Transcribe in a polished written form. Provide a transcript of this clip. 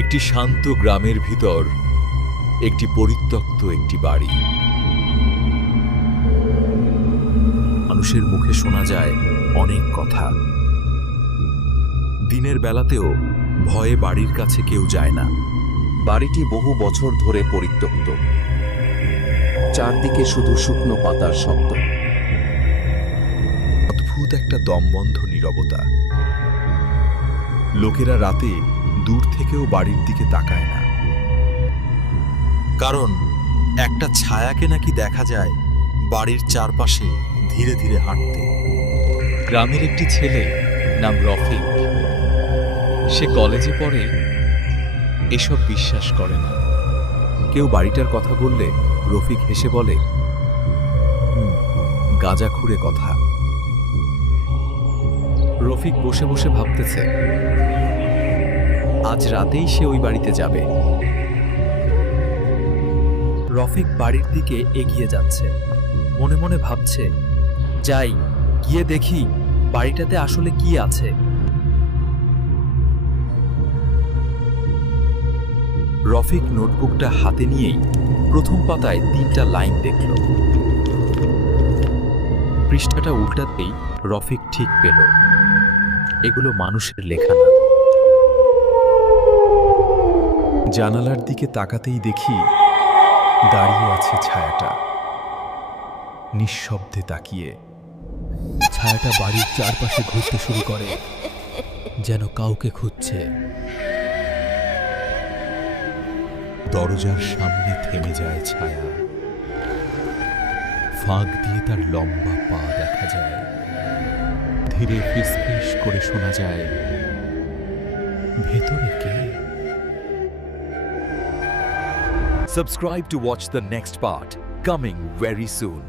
একটি শান্ত গ্রামের ভিতর একটি পরিত্যক্ত একটি বাড়ি। মানুষের মুখে শোনা যায় অনেক কথা। দিনের বেলাতেও ভয়ে বাড়ির কাছে কেউ যায় না। বাড়িটি বহু বছর ধরে পরিত্যক্ত, চারদিকে শুধু শুকনো পাতার শব্দ। অদ্ভুত একটা দমবন্ধ নীরবতা। লোকেরা রাতে দূর থেকেও বাড়ির দিকে তাকায় না, কারণ একটা ছায়াকে নাকি দেখা যায় বাড়ির চারপাশে ধীরে ধীরে হাঁটতে। গ্রামের একটি ছেলে নাম রফিক, সে কলেজে পড়ে, এসব বিশ্বাস করে না। কেউ বাড়িটার কথা বললে রফিক হেসে বলে, গাঁজাখুরে কথা। রফিক বসে বসে ভাবতেছে, আজ রাতেই সে ওই বাড়িতে যাবে। রফিক বাড়ির দিকে এগিয়ে যাচ্ছে, মনে মনে ভাবছে, যাই গিয়ে দেখি বাড়িটাতে আসলে কি আছে। রফিক নোটবুকটা হাতে নিয়েই প্রথম পাতায় 3টা লাইন দেখল। পৃষ্ঠাটা উল্টাতেই রফিক ঠিক পেল, এগুলো মানুষের লেখা না। জানালার দিকে তাকাতেই দেখি দাঁড়িয়ে আছে ছায়াটা, নিঃশব্দে তাকিয়ে। ছায়াটা বাড়ির চারপাশে ঘুরতে শুরু করে, যেন কাউকে খুঁজছে। দরজার সামনে থেমে যায় ছায়া, ফাঁক দিয়ে তার লম্বা পা দেখা যায়। ধীরে ফিসফিস করে শোনা যায়, ভেতরে কে? Subscribe to watch the next part, coming very soon.